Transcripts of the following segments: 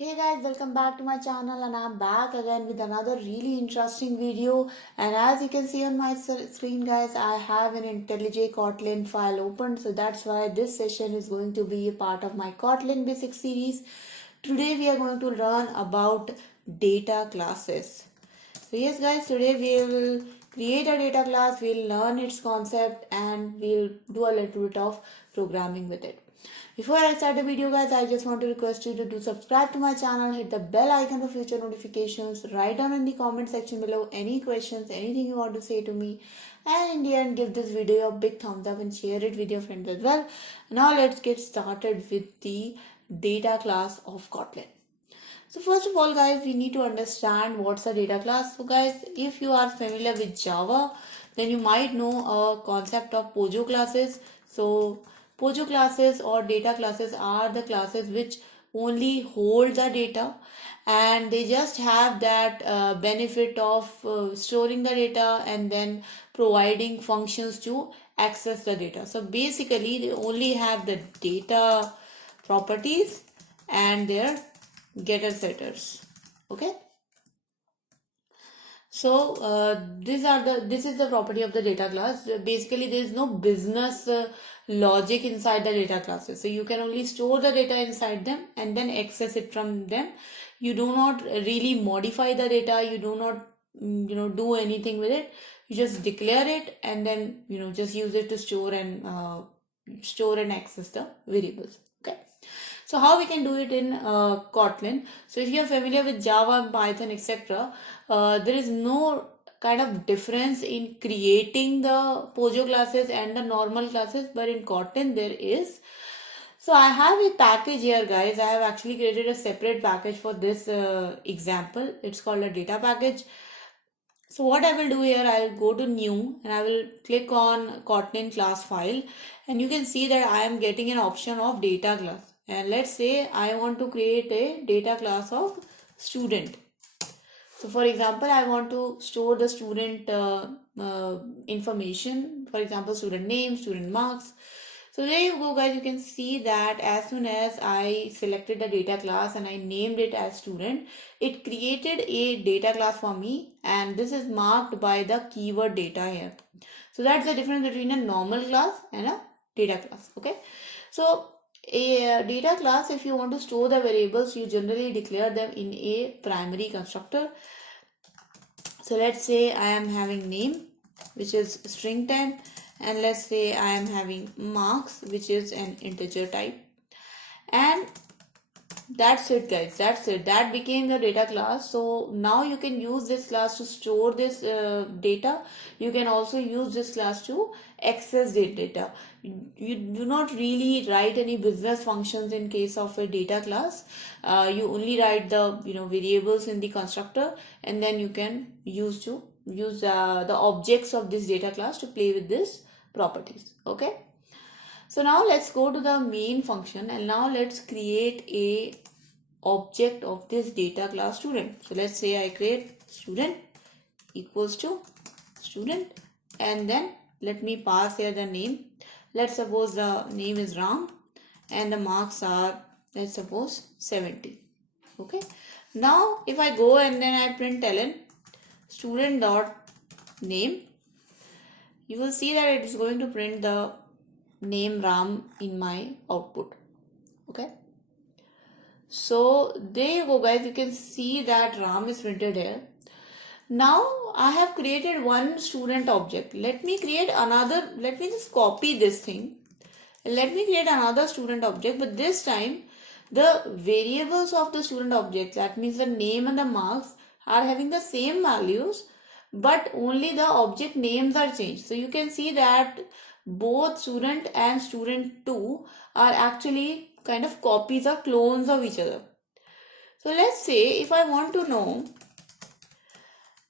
Hey guys, welcome back to my channel and I'm back again with another really interesting video. And as you can see on my screen guys, I have an IntelliJ Kotlin file open. So that's why this session is going to be a part of my Kotlin basics series. Today we are going to learn about data classes. So yes guys, today we will create a data class, we'll learn its concept and we'll do a little bit of programming with it. Before I start the video guys, I just want to request you to do subscribe to my channel, hit the bell icon for future notifications, write down in the comment section below any questions, anything you want to say to me, and in the end give this video a big thumbs up and share it with your friends as well. Now let's get started with the data class of Kotlin. So first of all guys, we need to understand what's a data class. So guys, if you are familiar with Java, then you might know a concept of POJO classes. So POJO classes or data classes are the classes which only hold the data and they just have that benefit of storing the data and then providing functions to access the data. So basically they only have the data properties and their getter setters. Okay, so this is the property of the data class. Basically there is no business logic inside the data classes, so you can only store the data inside them and then access it from them. You do not really modify the data, you do not do anything with it. You just declare it and then just use it to store and access the variables. Okay, so how we can do it in Kotlin? So if you are familiar with Java, Python, etc., there is no kind of difference in creating the POJO classes and the normal classes, but in Kotlin there is. So I have a package here guys. I have actually created a separate package for this example. It's called a data package. So what I will do here, I will go to new and I will click on Kotlin class file, and you can see that I am getting an option of data class. And let's say I want to create a data class of student. So for example, I want to store the student information, for example, student name, student marks. So there you go guys, you can see that as soon as I selected the data class and I named it as student, it created a data class for me and this is marked by the keyword data here. So that's the difference between a normal class and a data class. Okay, so a data class, if you want to store the variables, you generally declare them in a primary constructor. So let's say I am having name, which is string type, and let's say I am having marks, which is an integer type, and that's it guys, that's it, that became the data class. So now you can use this class to store this data. You can also use this class to access the data. You do not really write any business functions in case of a data class. You only write the variables in the constructor, and then you can use the objects of this data class to play with this properties. Okay, so now let's go to the main function and now let's create a object of this data class student. So let's say I create student equals to student, and then let me pass here the name. Let's suppose the name is Ram and the marks are, let's suppose, 70. Okay, now if I go and then I print ln student dot name, you will see that it is going to print the name Ram in my output. Okay, so there you go guys, you can see that Ram is printed here. Now I have created one student object. Let me create another, let me just copy this thing. Let me create another student object, but this time the variables of the student object, that means the name and the marks, are having the same values, but only the object names are changed. So you can see that both student and student 2 are actually kind of copies or clones of each other. So let's say if I want to know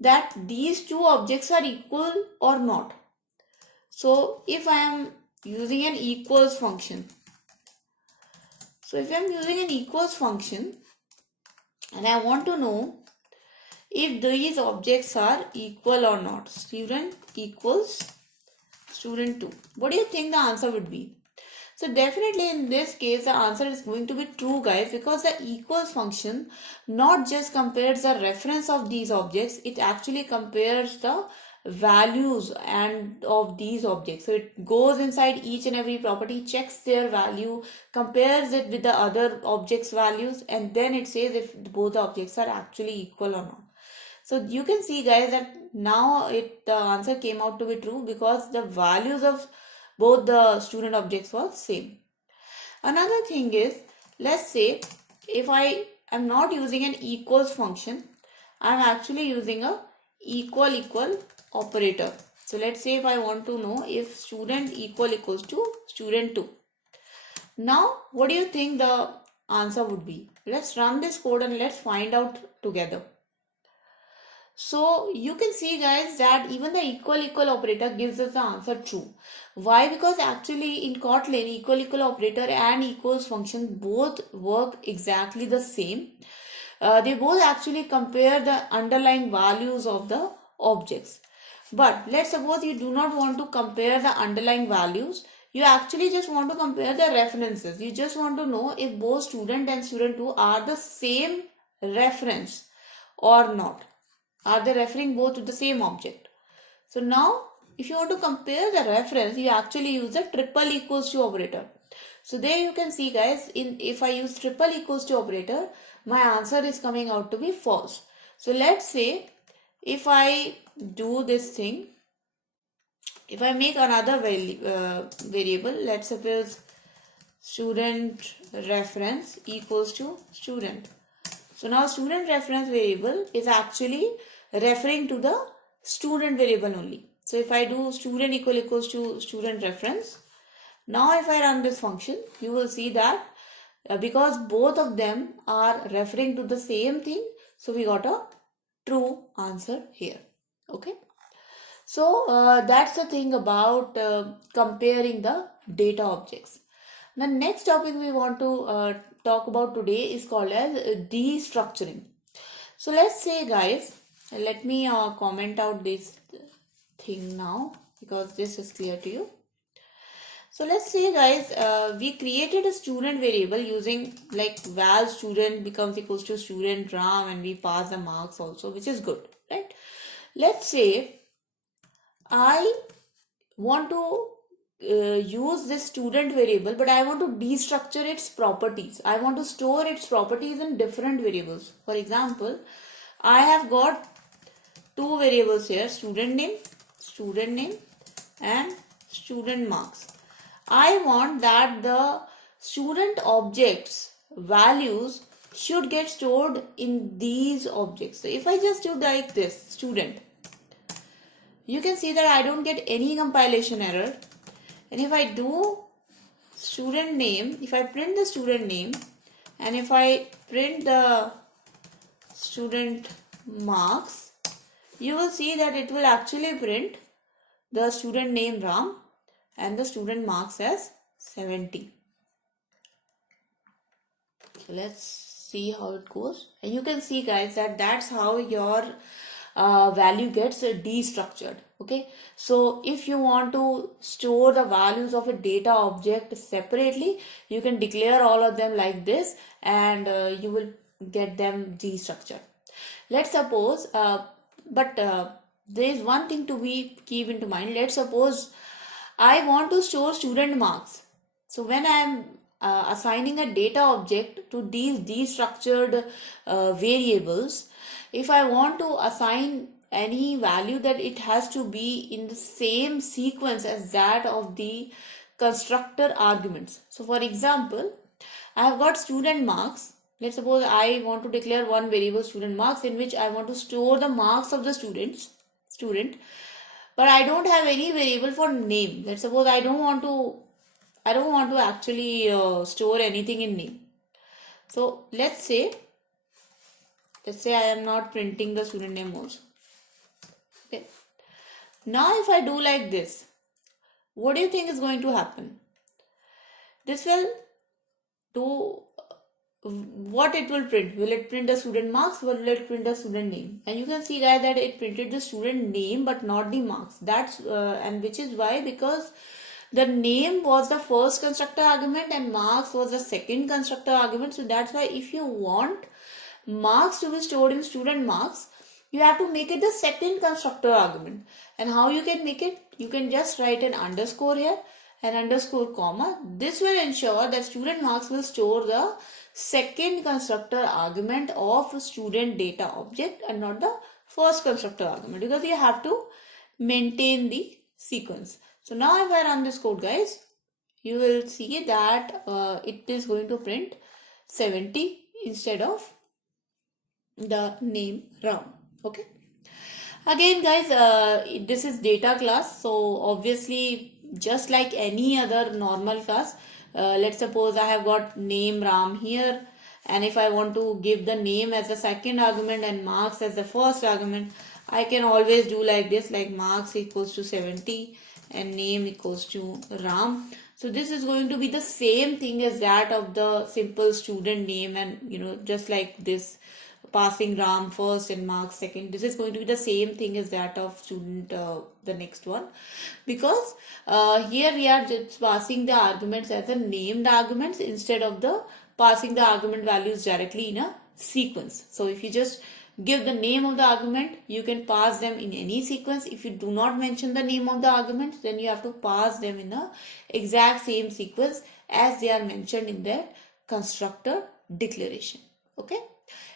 that these two objects are equal or not. So if I am using an equals function, so if I am using an equals function and I want to know if these objects are equal or not, student equals student 2, what do you think the answer would be? So definitely in this case the answer is going to be true, guys, because the equals function not just compares the reference of these objects, it actually compares the values and of these objects. So it goes inside each and every property, checks their value, compares it with the other objects values, and then it says if both the objects are actually equal or not. So you can see, guys, that now the answer came out to be true because the values of both the student objects was same. Another thing is, let's say if I am not using an equals function, I am actually using a equal operator. So let's say if I want to know if student equals to student 2. Now what do you think the answer would be? Let's run this code and let's find out together. So you can see, guys, that even the equal operator gives us the answer true. Why? Because actually in Kotlin, equal operator and equals function both work exactly the same. They both actually compare the underlying values of the objects. But let's suppose you do not want to compare the underlying values. You actually just want to compare the references. You just want to know if both student and student 2 are the same reference or not. Are they referring both to the same object? So now if you want to compare the reference, you actually use the triple equals to operator. So there you can see, guys, if I use triple equals to operator, my answer is coming out to be false. So let's say if I do this thing, if I make another variable, let's suppose student reference equals to student. So now student reference variable is actually referring to the student variable only. So if I do student equals to student reference, now if I run this function, you will see that because both of them are referring to the same thing, so we got a true answer here. Okay. So that's the thing about comparing the data objects. The next topic we want to talk about today is called as destructuring. So let's say, guys, let me comment out this thing now because this is clear to you. So let's say, guys, we created a student variable using like val student becomes equals to student ram, and we pass the marks also, which is good, right? Let's say I want to use this student variable, but I want to destructure its properties. I want to store its properties in different variables. For example, I have got two variables here, student name and student marks. I want that the student objects values should get stored in these objects. So if I just do like this, student, you can see that I don't get any compilation error. And if I do student name, if I print the student name and if I print the student marks, you will see that it will actually print the student name Ram and the student marks as 70. So let's see how it goes. And you can see, guys, that that's how your value gets destructured. Okay, so if you want to store the values of a data object separately, you can declare all of them like this, and you will get them destructured. Let's suppose there is one thing to be keep into mind. Let's suppose I want to store student marks. So when I am assigning a data object to these destructured variables, if I want to assign any value, that it has to be in the same sequence as that of the constructor arguments. So for example, I have got student marks. Let's suppose I want to declare one variable student marks in which I want to store the marks of the student, but I don't have any variable for name. Let's suppose I don't want to actually store anything in name. So let's say I am not printing the student name also. Okay. Now if I do like this, what do you think is going to happen? This will do what it will print. Will it print the student marks or will it print the student name? And you can see, guys, that it printed the student name but not the marks. That's and which is why, because the name was the first constructor argument and marks was the second constructor argument. So that's why if you want marks to be stored in student marks, you have to make it the second constructor argument. And how you can make it? You can just write an underscore here, an underscore comma. This will ensure that student marks will store the second constructor argument of student data object and not the first constructor argument, because you have to maintain the sequence. So now if I run this code, guys, you will see that it is going to print 70 instead of the name Ram. Okay. Again, guys, this is data class. So obviously, just like any other normal class, let's suppose I have got name Ram here, and if I want to give the name as the second argument and marks as the first argument, I can always do like this, like marks equals to 70 and name equals to Ram. So this is going to be the same thing as that of the simple student name, and just like this, passing Ram first and marks second. This is going to be the same thing as that of student, the next one, because here we are just passing the arguments as a named arguments instead of the passing the argument values directly in a sequence. So if you just give the name of the argument, you can pass them in any sequence. If you do not mention the name of the arguments, then you have to pass them in the exact same sequence as they are mentioned in their constructor declaration. Okay.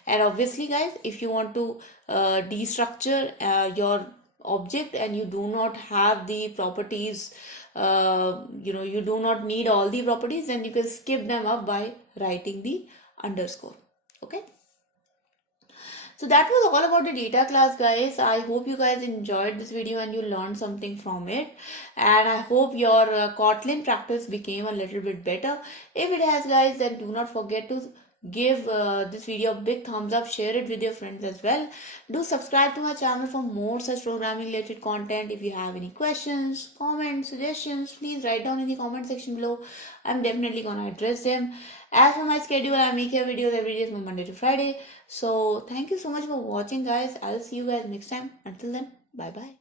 And obviously, guys, if you want to destructure your object and you do not have the properties, you do not need all the properties, then you can skip them up by writing the underscore. Okay. So that was all about the data class, guys. I hope you guys enjoyed this video and you learned something from it. And I hope your Kotlin practice became a little bit better. If it has, guys, then do not forget to give this video a big thumbs up, share it with your friends as well. Do subscribe to my channel for more such programming related content. If you have any questions, comments, suggestions, please write down in the comment section below. I'm definitely gonna address them. As for my schedule, I make your videos every day from Monday to Friday. So thank you so much for watching, guys. I'll see you guys next time. Until then, bye bye.